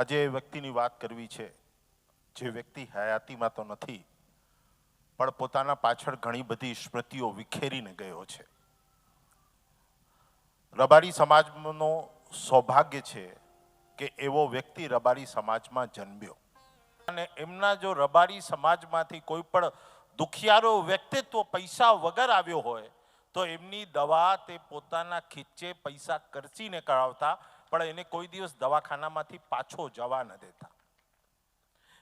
આજે એ વ્યક્તિની વાત કરવી છે, જે વ્યક્તિ હયાતીમાં તો નથી, પણ પોતાના પાછળ ઘણી બધી સ્મૃતિઓ વિખેરીને ગયો છે. રબારી સમાજનો સૌભાગ્ય છે કે એવો વ્યક્તિ રબારી સમાજમાં જન્મ્યો. અને એમના જો રબારી સમાજમાંથી કોઈ પણ દુખિયારો વ્યક્તિત્વ પૈસા વગર આવ્યો હોય, તો એમની દવા તે પોતાના ખીચે પૈસા ખર્ચીને કરાવતા પણ એને કોઈ દિવસ દવાખાનામાંથી પાછો જવા ન દેતા.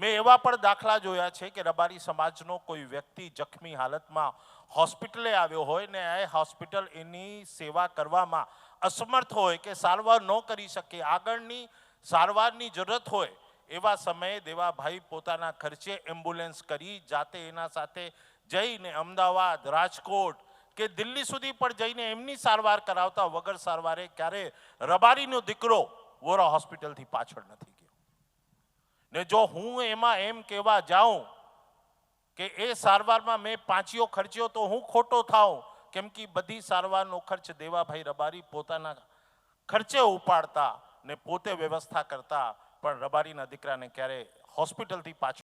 મેં એવા પણ દાખલા જોયા છે કે રબારી સમાજનો કોઈ વ્યક્તિ જખમી હાલતમાં હોસ્પિટલે આવ્યો હોય ને એ હોસ્પિટલ એની સેવા કરવામાં અસમર્થ હોય કે સારવાર ન કરી શકે, આગળની સારવારની જરૂરત હોય, એવા સમયે દેવાભાઈ પોતાના ખર્ચે એમ્બ્યુલન્સ કરી જાતે એના સાથે જઈને અમદાવાદ, રાજકોટ કે દિલ્હી સુધી પણ જઈને એમની સારવાર કરાવતા વગર સારવારે ક્યારે રબારીનો દીકરો વોરા હોસ્પિટલથી પાછળ નથી ગયો. ને જો હું એમાં એમ કહેવા જાઉં કે એ સારવારમાં મેં પાંચીઓ ખર્ચ્યો તો હું ખોટો થાઉં, કેમ કે બધી સારવારનો ખર્ચ દેવાભાઈ રબારી પોતાના ખર્ચે ઉપાડતા ને પોતે વ્યવસ્થા કરતા, પણ રબારીના દીકરાને ક્યારે હોસ્પિટલથી પાછળ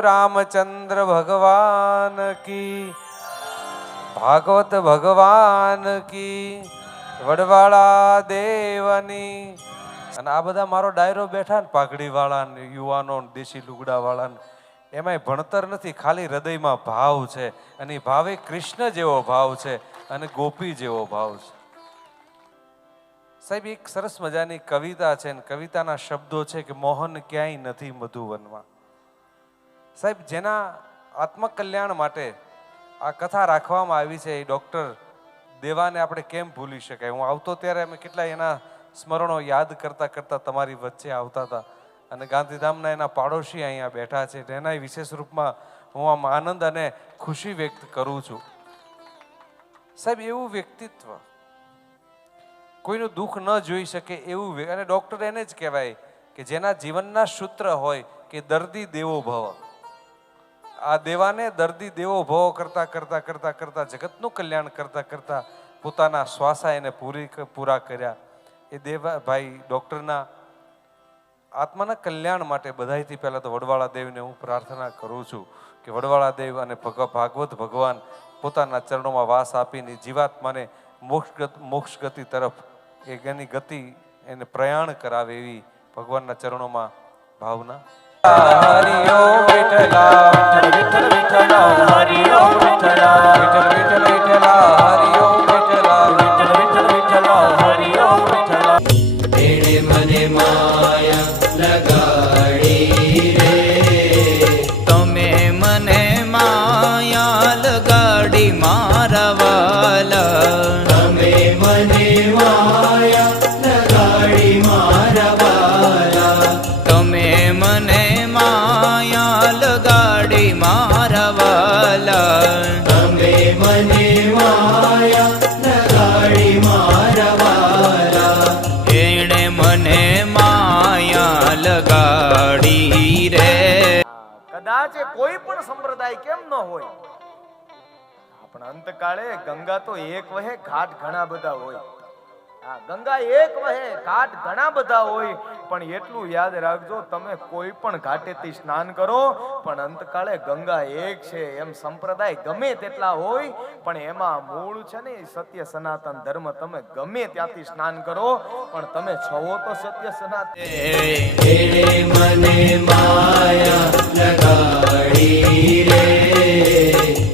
રામચંદ્ર ભગવાન કી. ભાગવત ભગવાન કી. વડવાળા દેવની. અને આ બધા મારો ડાયરો બેઠા ને પાઘડી વાળા ને યુવાનો દેશી લુગડા વાળા ને. એમાંય ભણતર નથી, ખાલી હૃદયમાં ભાવ છે. અને ભાવે કૃષ્ણ જેવો ભાવ છે અને ગોપી જેવો ભાવ છે. સાહેબ, એક સરસ મજાની કવિતા છે અને કવિતાના શબ્દો છે કે મોહન ક્યાંય નથી મધુવનમાં. સાહેબ, જેના આત્મકલ્યાણ માટે આ કથા રાખવામાં આવી છે એ ડૉક્ટર દેવાને આપણે કેમ ભૂલી શકાય? હું આવતો ત્યારે અમે કેટલા એના સ્મરણો યાદ કરતાં કરતાં તમારી વચ્ચે આવતા હતા અને ગાંધીધામના એના પાડોશી અહીંયા બેઠા છે. એના વિશેષ રૂપમાં હું આમ આનંદ અને ખુશી વ્યક્ત કરું છું. સાહેબ, એવું વ્યક્તિત્વ કોઈનું દુઃખ ન જોઈ શકે એવું અને ડૉક્ટર એને જ કહેવાય કે જેના જીવનના સૂત્ર હોય કે દર્દી દેવો ભવ. આ દેવાને દર્દી દેવો ભવો કરતા કરતા કરતા કરતા જગતનું કલ્યાણ કરતા કરતા પોતાના શ્વાસા એને પૂરી પૂરા કર્યા. એ દેવા ભાઈ ડૉક્ટરના આત્માના કલ્યાણ માટે બધાયથી પહેલાં તો વડવાળા દેવને હું પ્રાર્થના કરું છું કે વડવાળા દેવ અને ભગ, ભાગવત ભગવાન પોતાના ચરણોમાં વાસ આપીને જીવાત્માને મોક્ષ મોક્ષ ગતિ તરફ એની ગતિ એને પ્રયાણ કરાવે એવી ભગવાનના ચરણોમાં ભાવના हरिओम विठला કદાચ કોઈ પણ સંપ્રદાય કેમ ન હોય? પણ અંતકાળે ગંગા તો એક વહે ઘાટ ઘણા બધા હોય. હા, ગંગા એક વહે ઘાટ ઘણા બધા હોય. પણ એટલું યાદ રાખજો, તમે કોઈ પણ ઘાટેથી સ્નાન કરો, પણ અંતકાળે ગંગા એક છે, એમ સંપ્રદાય ગમે તેટલા હોય, પણ એમાં મૂળ છે ને સત્ય સનાતન ધર્મ, તમે ગમે ત્યાંથી સ્નાન કરો, પણ તમે છો તો સત્ય સનાતન. માયા લગાડી રે.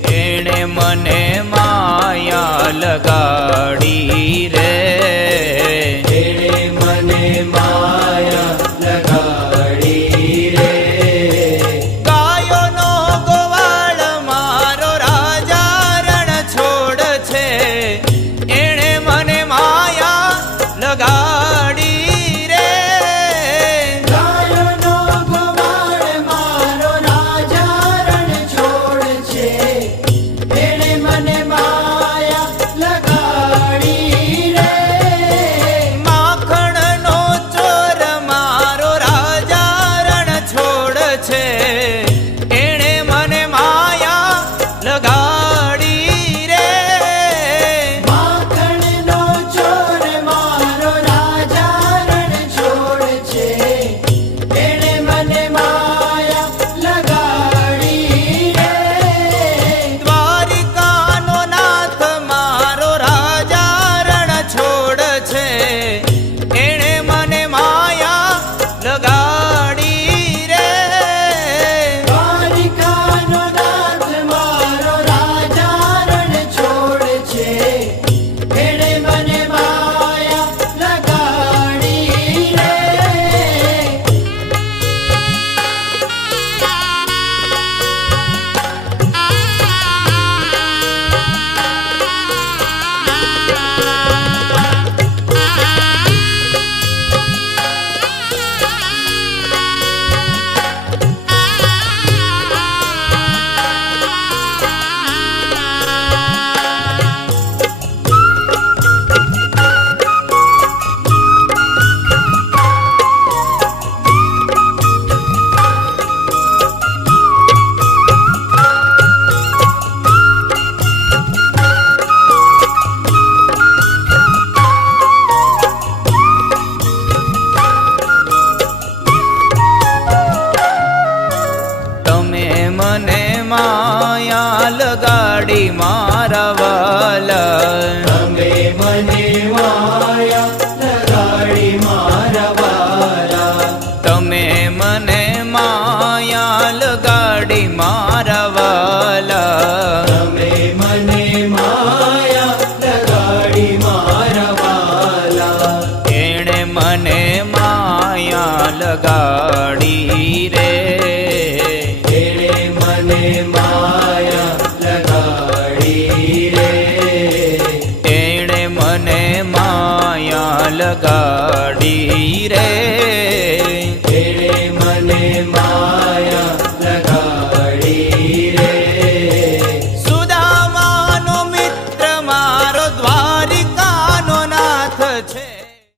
લગાડી રે. એણે મને માયા ગાડી રે.